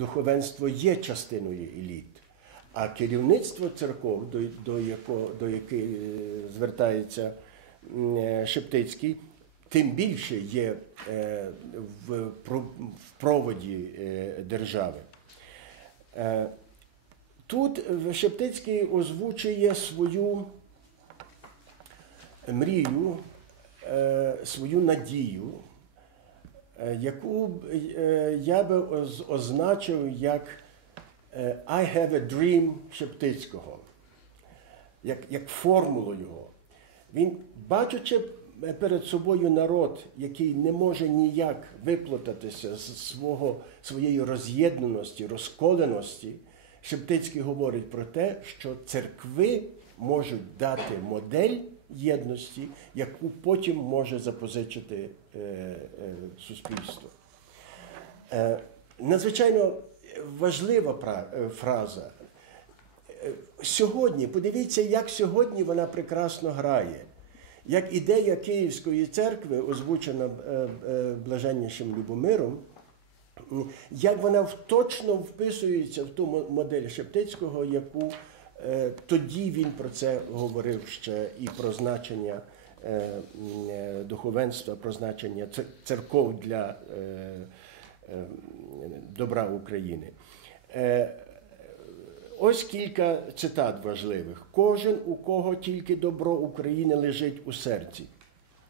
духовенство є частиною еліт. А керівництво церков, до, до, якого, до яких звертається е, Шептицький, тим більше є е, в, проводі е, держави. Е, Тут Шептицький озвучує свою мрію, е, свою надію, е, яку б, е, я би оз- означив як е, I have a dream Шептицького, як, як формулу його. Він, бачачи перед собою народ, який не може ніяк виплутатися з свого, своєї роз'єднаності, розколеності, Шептицький говорить про те, що церкви можуть дати модель єдності, яку потім може запозичити е, е, суспільство. Е, Надзвичайно важлива фраза. Сьогодні, подивіться, як сьогодні вона прекрасно грає. Як ідея Київської церкви, озвучена блаженнішим Любомиром, як вона точно вписується в ту модель Шептицького, яку тоді він про це говорив ще і про значення е, е, духовенства, про значення церков для е, е, добра України. Е, Ось кілька цитат важливих. Кожен, у кого тільки добро України лежить у серці,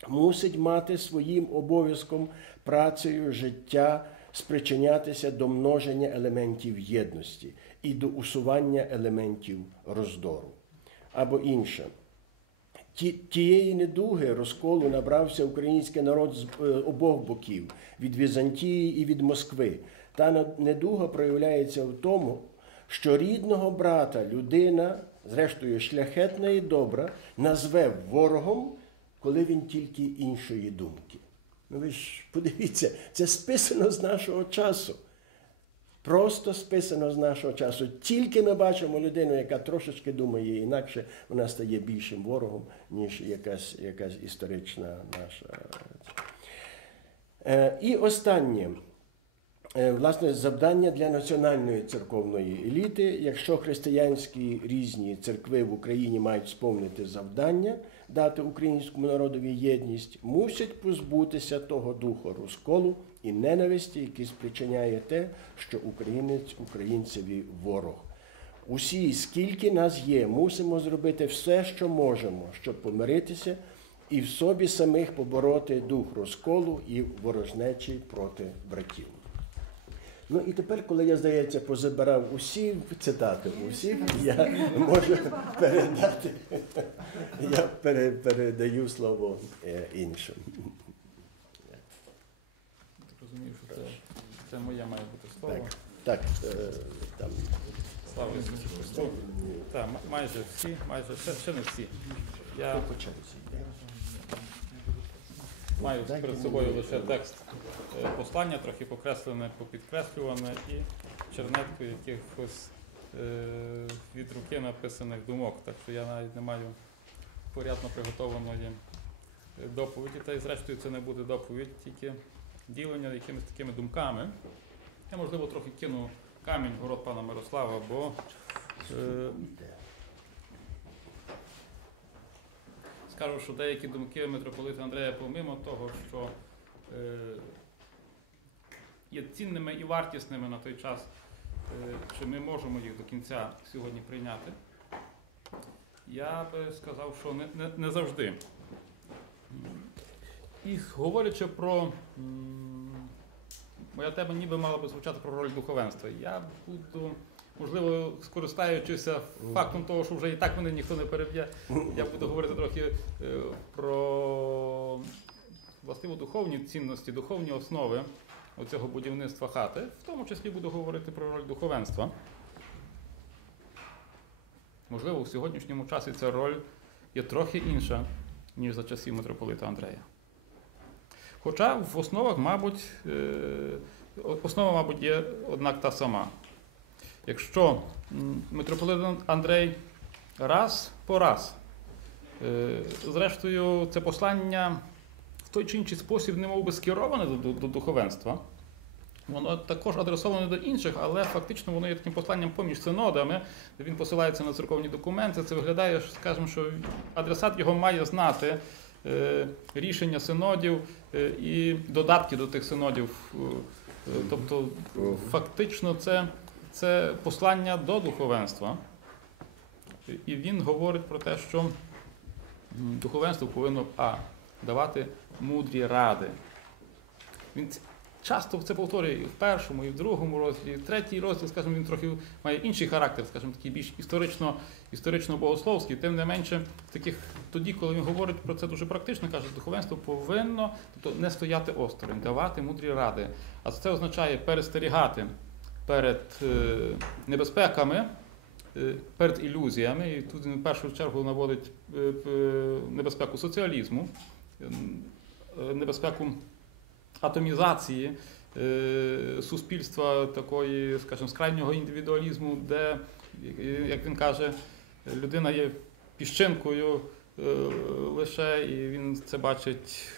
мусить мати своїм обов'язком працею життя спричинятися до множення елементів єдності і до усування елементів роздору. Або інше. Ті, тієї недуги розколу набрався український народ з е, обох боків від Візантії і від Москви. Та недуга проявляється в тому, що рідного брата людина, зрештою шляхетна і добра, назве ворогом, коли він тільки іншої думки. Ну ви ж подивіться, це списано з нашого часу. Просто списано з нашого часу. Тільки ми бачимо людину, яка трошечки думає інакше, вона стає більшим ворогом, ніж якась, якась історична наша. Е, І останнє. Е, Власне, завдання для національної церковної еліти, якщо християнські різні церкви в Україні мають сповнити завдання дати українському народові єдність, мусять позбутися того духу розколу і ненависті, який спричиняє те, що українець українцеві ворог. Усі, скільки нас є, мусимо зробити все, що можемо, щоб помиритися і в собі самих побороти дух розколу і ворожнечі проти братів. Ну і тепер, коли я, здається, позабирав усі цитати усіх, я можу передати. Я пере- передаю слово е, іншим. Так розумію, що це, це моє має бути слово. Так, так, е, там. Слава Ісусу Христу. Так, майже всі, майже ще, ще не всі. Я Почався. Маю перед собою лише текст е, послання, трохи покреслене, попідкреслюване і чернеткою якихось е, від руки написаних думок. Так що я навіть не маю порядно приготованої е, доповіді. Та й зрештою це не буде доповідь, тільки ділення якимись такими думками. Я, можливо, трохи кину камінь в город пана Мирослава, бо е, скажу, що деякі думки митрополита Андрея, помимо того, що е, є цінними і вартісними на той час, е, що ми можемо їх до кінця сьогодні прийняти, я би сказав, що не, не, не завжди. І говорячи про. Моя тема ніби мала би звучати про роль духовенства. Я буду, можливо, скористаючися фактом того, що вже і так мене ніхто не переб'є, я буду говорити трохи е, про властиво духовні цінності, духовні основи оцього будівництва хати. В тому числі буду говорити про роль духовенства. Можливо, в сьогоднішньому часі ця роль є трохи інша, ніж за часів митрополита Андрея. Хоча в основах, мабуть, е, основа, мабуть, є однак та сама. Якщо митрополит Андрей раз по раз, е, зрештою, це послання в той чи інший спосіб не мов би скероване до, до, до духовенства, Воно також адресоване до інших, але фактично воно є таким посланням поміж синодами. Він посилається на церковні документи. Це виглядає, скажімо, що адресат його має знати е, рішення синодів е, і додатки до тих синодів. Тобто, фактично, це, це послання до духовенства. І він говорить про те, що духовенство повинно а, давати мудрі ради. Він часто це повторює і в першому, і в другому розділі, і в третій розділ, скажімо, він трохи має інший характер, скажімо, такий більш історично, історично-богословський. Тим не менше, таких тоді, коли він говорить про це дуже практично, каже, духовенство повинно тобто, не стояти осторонь, давати мудрі ради. А це означає перестерігати перед е, небезпеками. е, Перед ілюзіями, і тут в першу чергу наводить е, небезпеку соціалізму, небезпеку атомізації суспільства такої, скажімо, з крайнього індивідуалізму, де, як він каже, людина є піщинкою лише, і він це бачить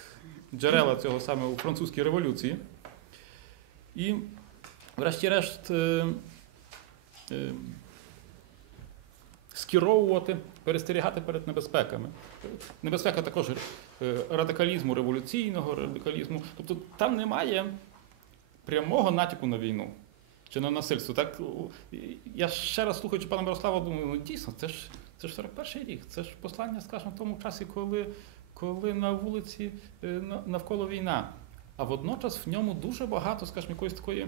джерела цього саме у французькій революції. І, врешті-решт, е, е, скеровувати, перестерігати перед небезпеками. Небезпека також е, радикалізму революційного, радикалізму. Тобто там немає прямого натяку на війну чи на насильство. Так, я ще раз слухаючи пана Мирослава, думаю, ну дійсно, це ж, це ж 41 рік, це ж послання, скажімо, в тому часі, коли, коли на вулиці навколо війна. А водночас в ньому дуже багато, скажімо, якоїсь такої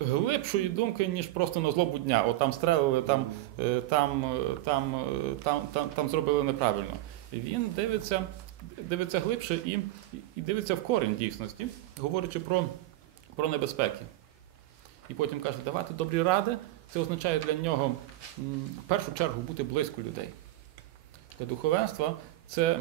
глибшої думки, ніж просто на злобу дня. От там стрелили, там, е, там, е, там, е, там, там, там зробили неправильно. Він дивиться, дивиться глибше і, і дивиться в корінь дійсності, говорячи про, про небезпеки. І потім каже, давати добрі ради, це означає для нього в першу чергу бути близько людей. Для духовенства це,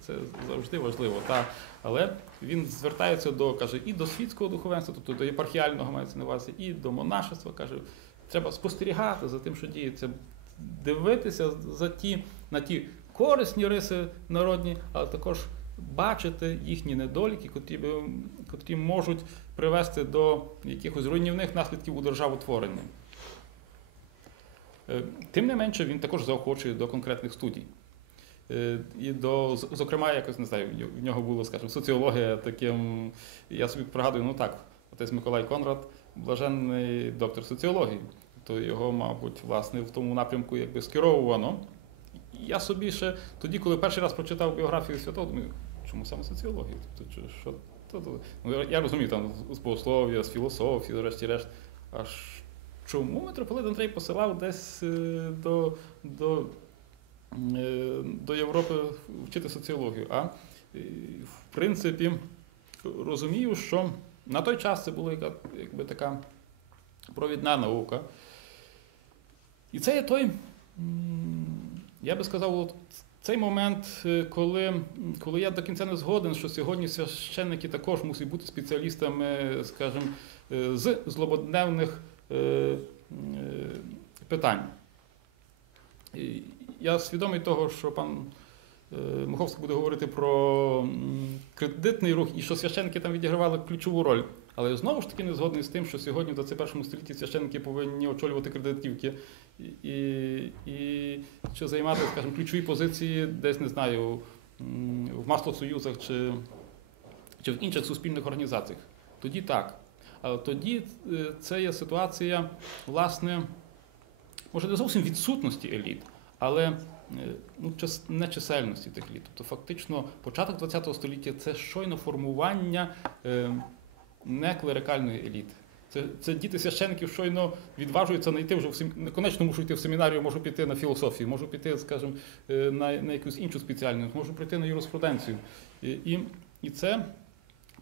це завжди важливо. Та, але він звертається до, каже, і до світського духовенства, тобто до єпархіального мається на увазі, і до монашества. Каже, треба спостерігати за тим, що діється, дивитися за ті, на ті корисні риси народні, але також бачити їхні недоліки, котрі, котрі можуть привести до якихось руйнівних наслідків у державотворенні. Е, Тим не менше, він також заохочує до конкретних студій. Е, І до, зокрема, якось не знаю, в нього було, скажімо, соціологія таким. Я собі пригадую, ну так, отець Миколай Конрад, блаженний доктор соціології, то його, мабуть, власне, в тому напрямку якби скеровувано. Я собі ще тоді, коли перший раз прочитав біографію святого, думаю, чому саме соціологія? Тобто, чи- що? Ну, я- розумію, там з богослов'я, з філософії, врешті-решт. Аж чому митрополит Андрей посилав десь е, до, до, до Європи вчити соціологію? А е, в принципі, розумію, що на той час це була якби така провідна наука. І це є той, я би сказав, от цей момент, е, коли, коли я до кінця не згоден, що сьогодні священники також мусять бути спеціалістами, скажімо, е, з злободневних е, е, питань. Я свідомий того, що пан е, Муховський буде говорити про кредитний рух і що священники там відігравали ключову роль. Але я знову ж таки не згодний з тим, що сьогодні в 21 столітті священники повинні очолювати кредитівки і, і, чи займати, скажімо, ключові позиції десь, не знаю, в маслосоюзах чи, чи в інших суспільних організаціях. Тоді так. Але тоді е, це є ситуація, власне, може, не зовсім відсутності еліт, але е, ну, нечисельності тих еліт. Тобто, фактично, початок ХХ століття це щойно формування е, неклерикальної еліти. Це, це діти священиків щойно відважуються не йти вже в сем... не конечно мушу йти в семінарію, можу піти на філософію, можу піти, скажімо, е, на, на якусь іншу спеціальність, можу прийти на юриспруденцію. І, і, це,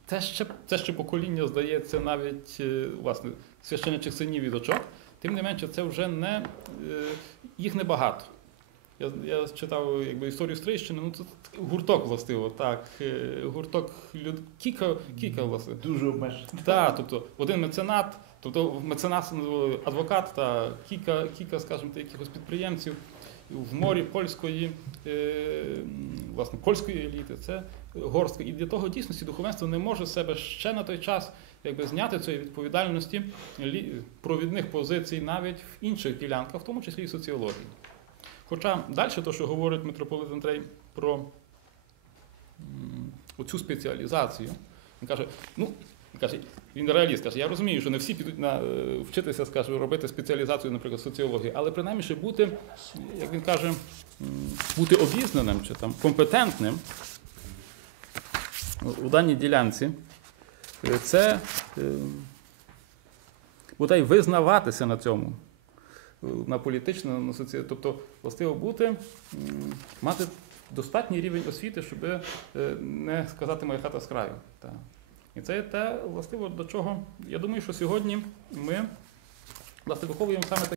це, ще, це ще покоління, здається, навіть власне, священичих синів і дочок. Тим не менше, це вже не їх небагато. Я, я читав якби, історію Стрийщини, ну це гурток властиво, так. е, Гурток люд... кілька, кілька власне. Дуже обмежено. Так, тобто один меценат, тобто меценат адвокат та кілька, кілька, скажімо, якихось підприємців в морі польської, е, власне, польської еліти. Це, горстка. І для того дійсності духовенство не може себе ще на той час якби зняти цієї відповідальності провідних позицій навіть в інших ділянках, в тому числі і соціології. Хоча далі, то, що говорить митрополит Андрей про оцю спеціалізацію, він каже, ну, він каже, він реаліст каже, я розумію, що не всі підуть на е, вчитися, скажу, робити спеціалізацію, наприклад, соціології, але принаймні ще бути, як він каже, бути обізнаним чи там компетентним у даній ділянці, е, це е, бодай визнаватися на цьому, на політичну, на соціальну. тобто властиво бути, мати достатній рівень освіти, щоб е, не сказати моя хата з краю. І це те, властиво, до чого я думаю, що сьогодні ми власне виховуємо саме таке.